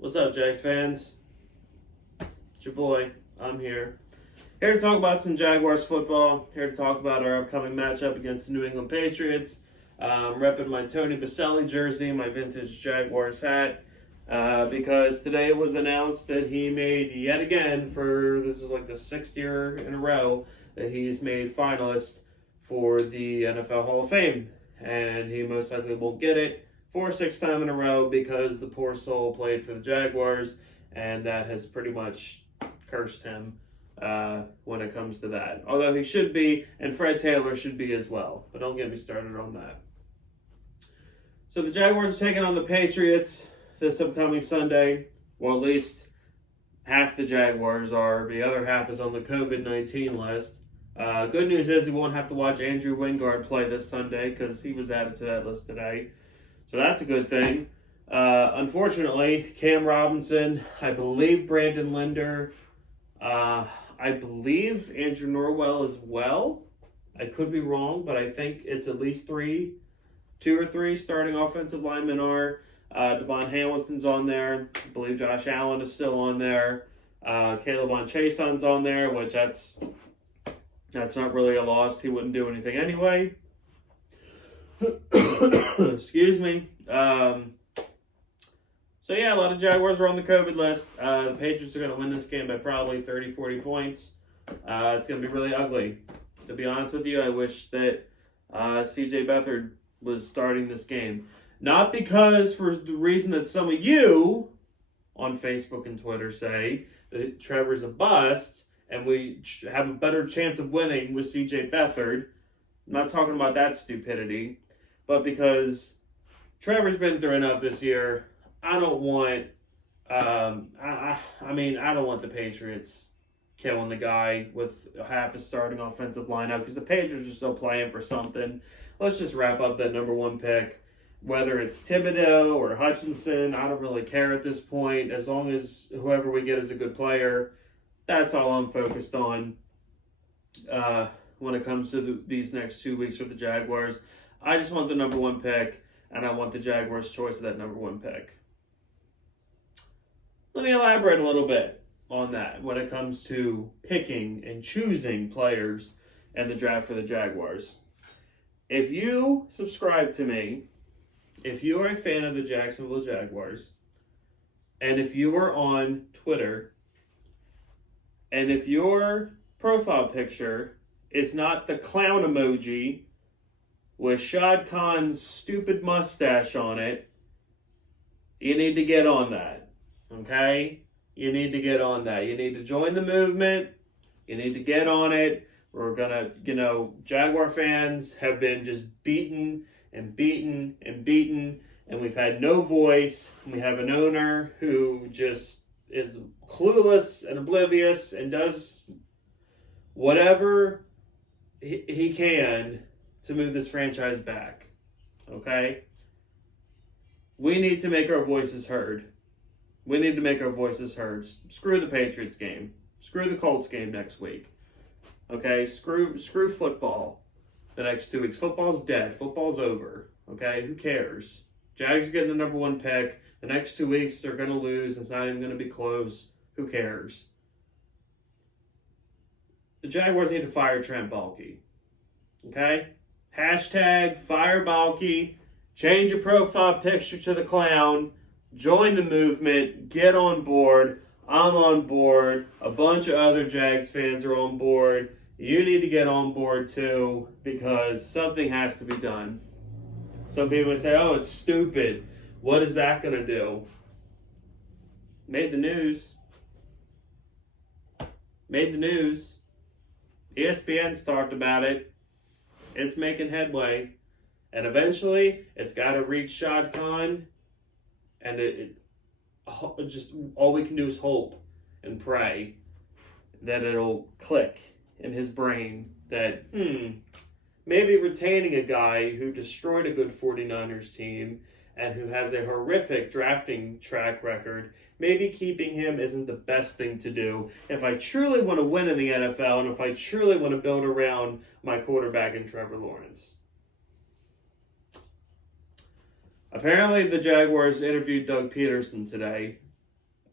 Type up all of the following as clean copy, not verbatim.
What's up, Jags fans? It's your boy. I'm here. Here to talk about some Jaguars football. Here to talk about our upcoming matchup against the New England Patriots. Repping my Tony Baselli jersey, my vintage Jaguars hat, because today it was announced that he made yet again this is like the 6th year in a row that he's made finalist for the NFL Hall of Fame. And he most likely won't get it for a 6th time in a row because the poor soul played for the Jaguars, and that has pretty much cursed him when it comes to that. Although he should be, and Fred Taylor should be as well. But don't get me started on that. So the Jaguars are taking on the Patriots this upcoming Sunday. Well, at least half the Jaguars are. The other half is on the COVID-19 list. Good news is we won't have to watch Andrew Wingard play this Sunday because he was added to that list today. So that's a good thing. Unfortunately, Cam Robinson, I believe Brandon Linder, I believe Andrew Norwell as well. I could be wrong, but I think it's at least 2 or 3 starting offensive linemen are. Devon Hamilton's on there. I believe Josh Allen is still on there. Caleb on Chason's on there, which that's not really a loss. He wouldn't do anything anyway. Excuse me. So yeah, a lot of Jaguars are on the COVID list. The Patriots are going to win this game by probably 30, 40 points. It's going to be really ugly. To be honest with you, I wish that CJ Beathard was starting this game. Not because for the reason that some of you on Facebook and Twitter say that Trevor's a bust and we have a better chance of winning with CJ Beathard. I'm not talking about that stupidity. But because Trevor's been through enough this year, I don't want I don't want the Patriots killing the guy with half a starting offensive lineup because the Patriots are still playing for something. Let's just wrap up that number 1 pick. Whether it's Thibodeau or Hutchinson, I don't really care at this point. As long as whoever we get is a good player, that's all I'm focused on when it comes to these next 2 weeks for the Jaguars. I just want the number 1 pick, and I want the Jaguars' choice of that number 1 pick. Let me elaborate a little bit on that when it comes to picking and choosing players in the draft for the Jaguars. If you subscribe to me, if you are a fan of the Jacksonville Jaguars, and if you are on Twitter, and if your profile picture is not the clown emoji with Shad Khan's stupid mustache on it, you need to get on that, okay? You need to get on that. You need to join the movement. You need to get on it. We're going to, Jaguar fans have been just beaten and beaten and beaten, and we've had no voice. We have an owner who just is clueless and oblivious and does whatever he can to move this franchise back, okay? We need to make our voices heard. We need to make our voices heard. Screw the Patriots game. Screw the Colts game next week, okay? Screw football the next 2 weeks. Football's dead. Football's over, okay? Who cares? Jags are getting the number 1 pick. The next 2 weeks, they're going to lose. It's not even going to be close. Who cares? The Jaguars need to fire Trent Baalke, okay? Hashtag fire Baalke. Change your profile picture to the clown. Join the movement. Get on board. I'm on board. A bunch of other Jags fans are on board. You need to get on board too because something has to be done. Some people say, oh, it's stupid. What is that going to do? Made the news. Made the news. ESPN's talked about it. It's making headway. And eventually, it's got to reach Shad Khan. And it just all we can do is hope and pray that it'll click in his brain that, maybe retaining a guy who destroyed a good 49ers team and who has a horrific drafting track record, maybe keeping him isn't the best thing to do if I truly want to win in the NFL and if I truly want to build around my quarterback in Trevor Lawrence. Apparently, the Jaguars interviewed Doug Peterson today,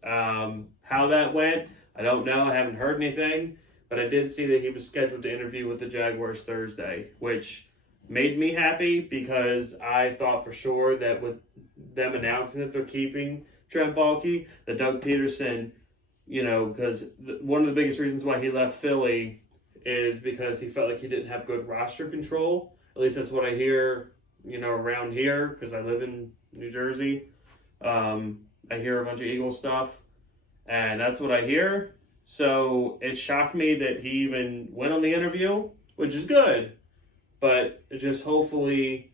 How that went, I don't know. I haven't heard anything, but I did see that he was scheduled to interview with the Jaguars Thursday, which made me happy because I thought for sure that with them announcing that they're keeping Trent Baalke, that Doug Peterson, because one of the biggest reasons why he left Philly is because he felt like he didn't have good roster control. At least that's what I hear, around here, because I live in New Jersey. I hear a bunch of Eagles stuff, and that's what I hear. So it shocked me that he even went on the interview, which is good. But just hopefully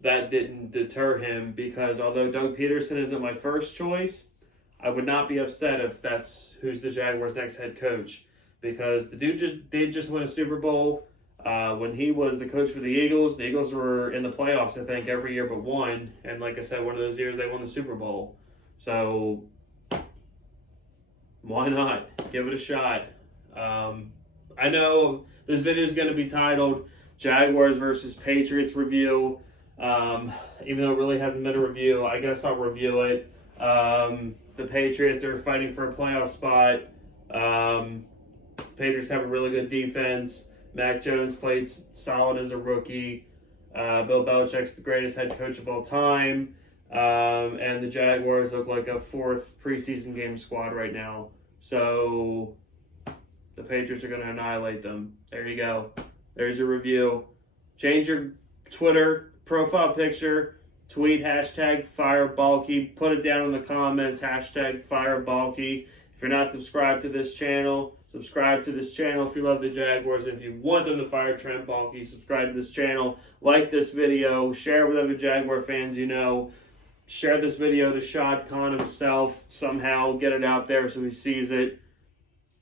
that didn't deter him, because although Doug Peterson isn't my first choice, I would not be upset if that's who's the Jaguars' next head coach, because the dude did just win a Super Bowl. When he was the coach for the Eagles were in the playoffs, I think, every year but one. And like I said, one of those years they won the Super Bowl. So why not? Give it a shot. I know this video is going to be titled Jaguars versus Patriots review. Even though it really hasn't been a review, I guess I'll review it. The Patriots are fighting for a playoff spot. Patriots have a really good defense. Mac Jones played solid as a rookie. Bill Belichick's the greatest head coach of all time. And the Jaguars look like a fourth preseason game squad right now. So the Patriots are going to annihilate them. There you go. There's your review. Change your Twitter profile picture. Tweet hashtag #FireBaalke. Put it down in the comments. Hashtag #FireBaalke. If you're not subscribed to this channel, subscribe to this channel if you love the Jaguars. And if you want them to fire Trent Baalke, subscribe to this channel. Like this video. Share it with other Jaguar fans you know. Share this video to Shad Khan himself. Somehow get it out there so he sees it.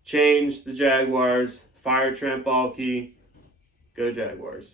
Change the Jaguars. Fire Trent Baalke. Go Jaguars.